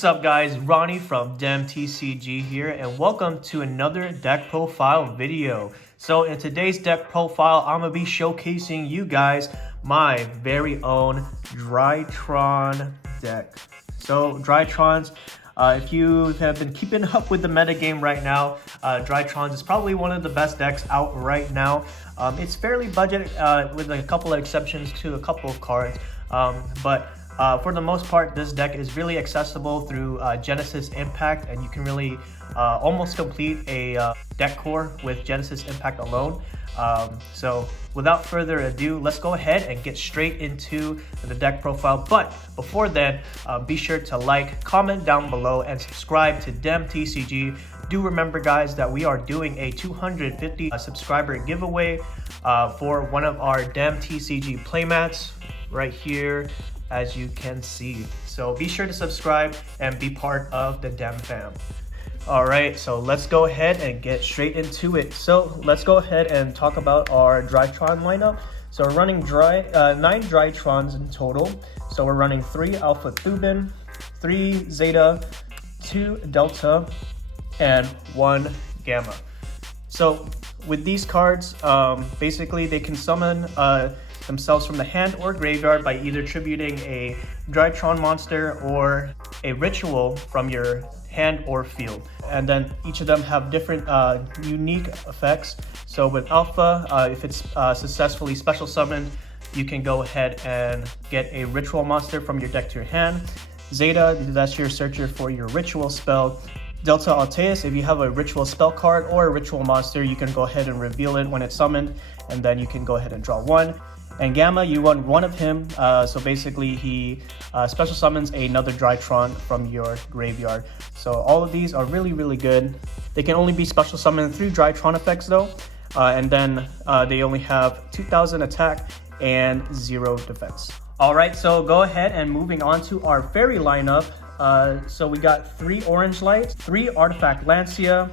What's up guys, Ronnie from DEMMFAM here, and welcome to another deck profile video. So in today's deck profile, I'm going to be showcasing you guys my very own Drytron deck. So Drytrons, if you have been keeping up with the metagame right now, Drytrons is probably one of the best decks out right now. It's fairly budget with a couple of exceptions to a couple of cards, but for the most part, this deck is really accessible through Genesis Impact, and you can really almost complete a deck core with Genesis Impact alone. So without further ado, let's go ahead and get straight into the deck profile. But before then, be sure to like, comment down below, and subscribe to DEMMFAM. Do remember guys that we are doing a 250 subscriber giveaway for one of our DEMMFAM playmats right here, as you can see. So be sure to subscribe and be part of the DEMMFAM. All right, so let's go ahead and get straight into it. So let's go ahead and talk about our Drytron lineup. So we're running 9 Drytrons in total. So we're running 3 Alpha Thuban, 3 Zeta, 2 Delta, and 1 Gamma. So with these cards, basically they can summon themselves from the hand or graveyard by either tributing a Drytron monster or a ritual from your hand or field. And then each of them have different unique effects. So with Alpha, if it's successfully special summoned, you can go ahead and get a ritual monster from your deck to your hand. Zeta, that's your searcher for your ritual spell. Delta Alteus, if you have a ritual spell card or a ritual monster, you can go ahead and reveal it when it's summoned, and then you can go ahead and draw 1. And Gamma, you want 1 of him, so basically he special summons another Drytron from your graveyard. So all of these are really good. They can only be special summoned through Drytron effects though, and then they only have 2000 attack and 0 defense. All right, so go ahead and moving on to our fairy lineup. So we got 3 Orange Light, 3 Artifact Lancia,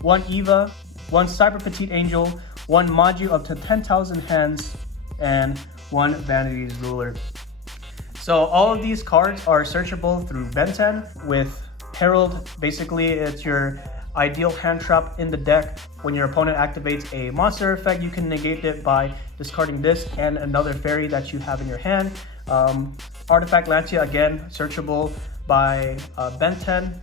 1 Eva, 1 Cyber Petite Angel, 1 Maju up to 10,000 hands, and 1 Vanity's Ruler. So all of these cards are searchable through Ben 10 with Herald. Basically, it's your ideal hand trap in the deck. When your opponent activates a monster effect, you can negate it by discarding this and another fairy that you have in your hand. Artifact Lancia, again, searchable by Ben 10.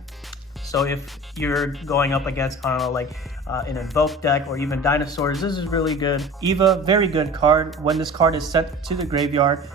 So if you're going up against, I don't know, like an Invoke deck or even Dinosaurs, this is really good. Eva, very good card. When this card is sent to the graveyard,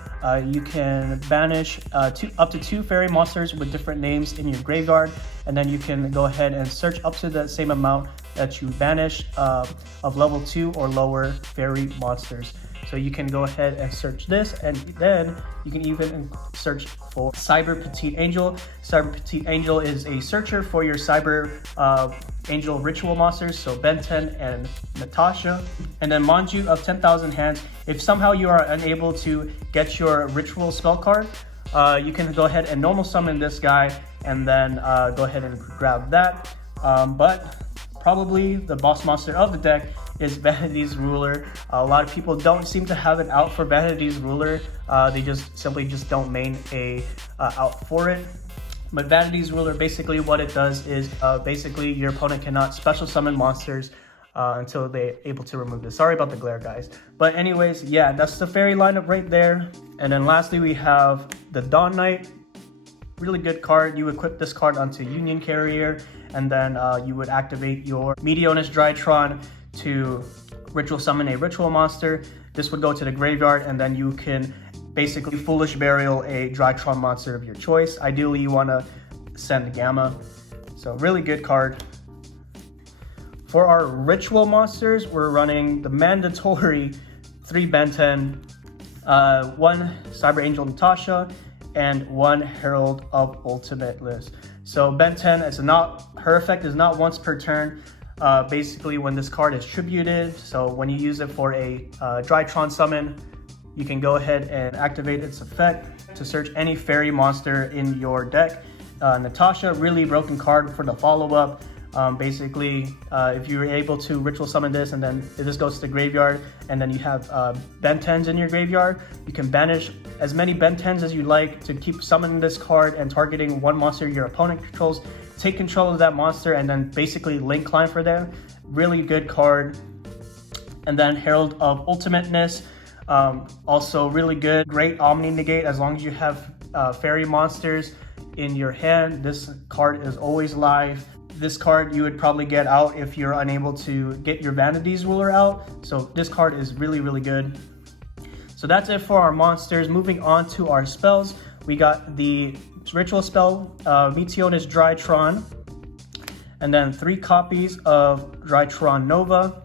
you can banish up to 2 fairy monsters with different names in your graveyard, and then you can go ahead and search up to the same amount that you banished of level 2 or lower fairy monsters. So you can go ahead and search this, and then you can even search for Cyber Petite Angel. Cyber Petite Angel is a searcher for your Cyber Angel ritual monsters, so Ben 10 and Natasha. And then Manju of 10,000 hands. If somehow you are unable to get your ritual spell card, you can go ahead and normal summon this guy, and then go ahead and grab that. But probably the boss monster of the deck is Vanity's Ruler. A lot of people don't seem to have an out for Vanity's Ruler. They just simply don't main a out for it. But Vanity's Ruler, basically what it does is basically your opponent cannot special summon monsters until they're able to remove this. Sorry about the glare, guys. But anyways, yeah, that's the fairy lineup right there. And then lastly, we have the Dawn Knight. Really good card. You equip this card onto Union Carrier, and then you would activate your Meteonis Drytron to ritual summon a ritual monster. This would go to the graveyard, and then you can basically Foolish Burial a Drytron monster of your choice. Ideally, you want to send Gamma. So really good card. For our ritual monsters, we're running the mandatory 3 Ben 10, 1 Cyber Angel Natasha, and 1 Herald of Ultimate List. So Ben 10, her effect is not once per turn. Basically when this card is tributed, so when you use it for a Drytron summon, you can go ahead and activate its effect to search any fairy monster in your deck. Natasha, really broken card for the follow-up. Basically, if you're able to ritual summon this, and then if this goes to the graveyard, and then you have Ben 10s in your graveyard, you can banish as many Ben 10s as you like to keep summoning this card and targeting one monster your opponent controls. Take control of that monster and then basically link climb for them. Really good card. And then Herald of Ultimateness, also really good. Great Omni Negate as long as you have fairy monsters in your hand. This card is always live. This card you would probably get out if you're unable to get your Vanity's Ruler out. So this card is really, really good. So that's it for our monsters. Moving on to our spells. We got the ritual spell, Meteonis Drytron, and then 3 copies of Drytron Nova,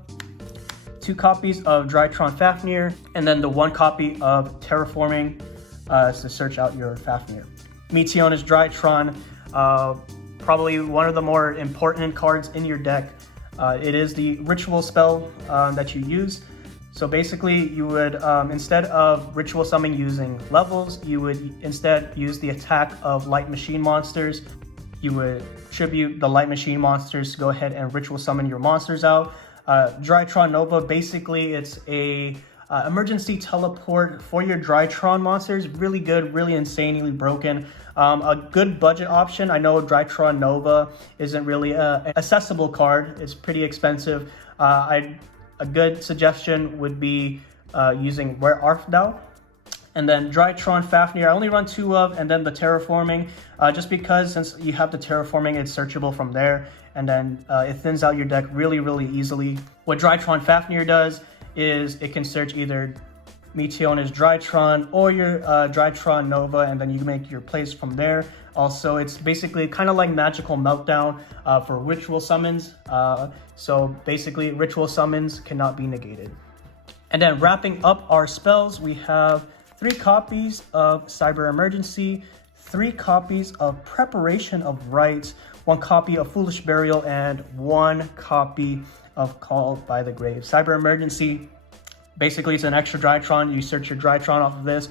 2 copies of Drytron Fafnir, and then the 1 copy of Terraforming to search out your Fafnir. Meteonis Drytron, probably one of the more important cards in your deck. It is the ritual spell that you use. So basically you would, instead of ritual summoning using levels, you would instead use the attack of light machine monsters. You would tribute the light machine monsters to go ahead and ritual summon your monsters out. Drytron Nova, basically it's a emergency teleport for your Drytron monsters. Really good, really insanely broken. A good budget option. I know Drytron Nova isn't really an accessible card. It's pretty expensive. A good suggestion would be using Where Art Thou? And then Drytron Fafnir, I only run 2 of, and then the Terraforming, just because since you have the Terraforming, it's searchable from there, and then it thins out your deck really, really easily. What Drytron Fafnir does is it can search either Meteonis Drytron or your Drytron Nova, and then you can make your plays from there. Also, it's basically kind of like Magical Meltdown for ritual summons. So basically, ritual summons cannot be negated. And then wrapping up our spells, we have 3 copies of Cyber Emergency, 3 copies of Preparation of Rites, 1 copy of Foolish Burial, and 1 copy of Called by the Grave. Cyber Emergency, basically it's an extra Drytron. You search your Drytron off of this.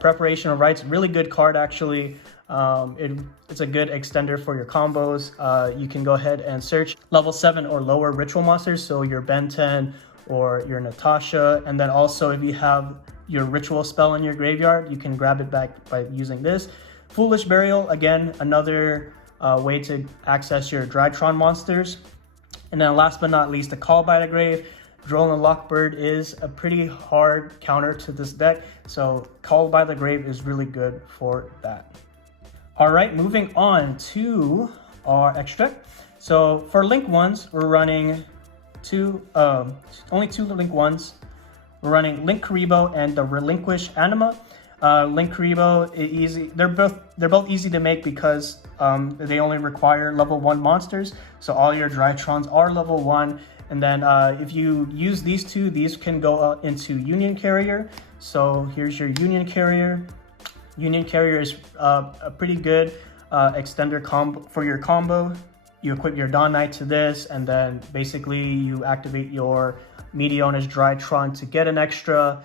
Preparation of Rites, really good card actually. It's a good extender for your combos. You can go ahead and search level 7 or lower ritual monsters, so your Ben 10 or your Natasha, and then also if you have your ritual spell in your graveyard, you can grab it back by using this. Foolish Burial, again, another way to access your Drytron monsters. And then last but not least, the Call by the Grave. Droll Lockbird is a pretty hard counter to this deck, so Call by the Grave is really good for that. All right, moving on to our extra deck. So for Link 1s, we're running only 2 Link 1s. We're running Link Karibo and the Relinquish Anima. Link Karibo, easy. They're both easy to make because they only require level 1 monsters. So all your Drytrons are level 1. And then if you use these 2, these can go into Union Carrier. So here's your Union Carrier. Union Carrier is a pretty good extender combo for your combo. You equip your Dawn Knight to this, and then basically you activate your Meteonis Drytron to get an extra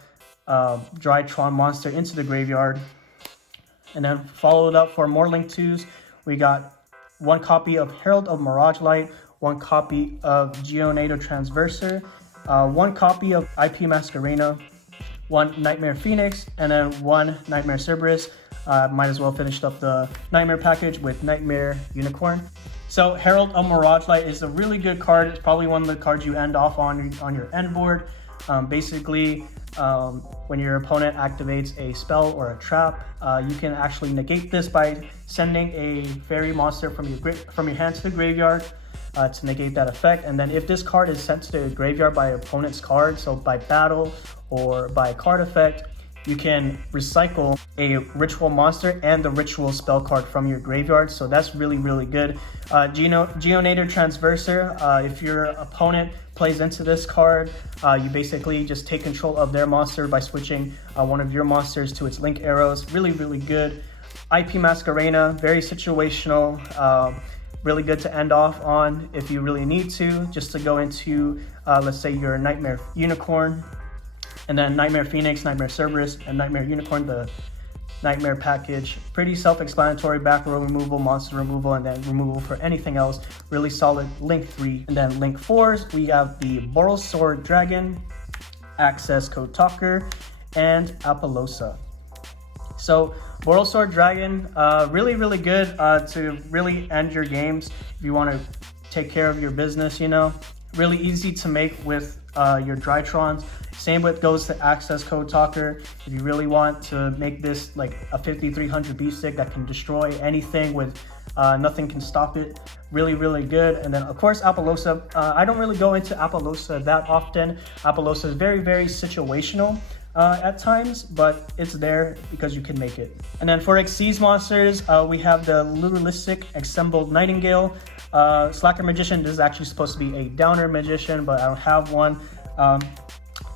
Drytron monster into the graveyard. And then followed up for more Link 2s, we got 1 copy of Herald of Mirage Light, 1 copy of Geonator Transverser, 1 copy of IP Masquerena, 1 Nightmare Phoenix, and then 1 Nightmare Cerberus. Might as well finish up the Nightmare package with Nightmare Unicorn. So Herald of Mirage Light is a really good card. It's probably one of the cards you end off on your end board. Basically, when your opponent activates a spell or a trap, you can actually negate this by sending a fairy monster from your hand to the graveyard to negate that effect. And then if this card is sent to the graveyard by opponent's card, so by battle or by a card effect, you can recycle a ritual monster and the ritual spell card from your graveyard. So that's really, really good. Geonator Transverser, if your opponent plays into this card, you basically just take control of their monster by switching one of your monsters to its link arrows. Really, really good. IP Masquerena, very situational. Really good to end off on if you really need to, just to go into, let's say, your Nightmare Unicorn, and then Nightmare Phoenix, Nightmare Cerberus, and Nightmare Unicorn, the Nightmare package. Pretty self-explanatory, back row removal, monster removal, and then removal for anything else. Really solid. Link 3. And then Link 4s, we have the Boral Sword Dragon, Access Code Talker, and Apollosa. So Boral Sword Dragon, really good to really end your games if you want to take care of your business, you know. Really easy to make with your Drytrons. Same with goes to Access Code Talker. If you really want to make this like a 5300 beat stick that can destroy anything with nothing can stop it. Really good. And then of course Apollosa. I don't really go into Apollosa that often. Apollosa is very situational at times, but it's there because you can make it. And then for Xyz monsters, we have the Luralistic Assembled Nightingale, Slacker Magician. This is actually supposed to be a downer magician, but I don't have one.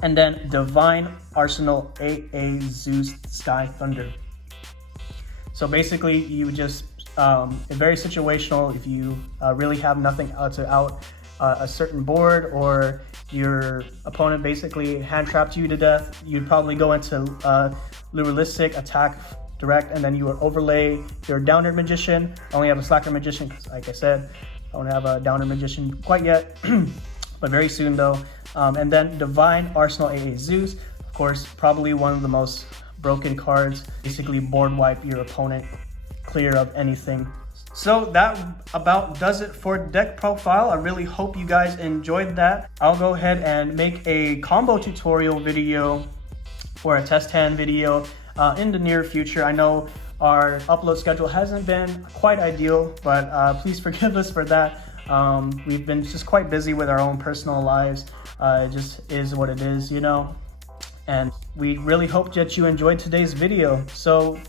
And then Divine Arsenal AA Zeus Sky Thunder. So basically you just very situational. If you really have nothing to out a certain board, or your opponent basically hand trapped you to death, you'd probably go into Luralistic, attack direct, and then you would overlay your downer magician. I only have a slacker magician because, like I said, I don't have a downer magician quite yet, but very soon though. And then Divine Arsenal AA Zeus, of course, probably one of the most broken cards. Basically board wipe your opponent clear of anything. So that about does it for deck profile. I really hope you guys enjoyed that. I'll go ahead and make a combo tutorial video for a test hand video in the near future. I know our upload schedule hasn't been quite ideal, but please forgive us for that. We've been just quite busy with our own personal lives. It just is what it is, you know. And we really hope that you enjoyed today's video. So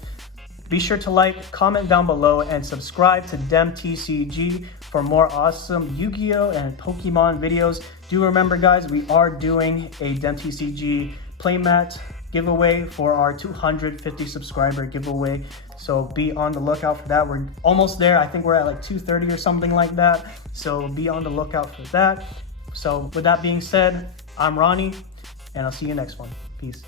be sure to like, comment down below, and subscribe to DEMMTCG for more awesome Yu-Gi-Oh! And Pokemon videos. Do remember, guys, we are doing a DEMMTCG playmat giveaway for our 250 subscriber giveaway. So be on the lookout for that. We're almost there. I think we're at like 230 or something like that. So be on the lookout for that. So with that being said, I'm Ronnie, and I'll see you next one. Peace.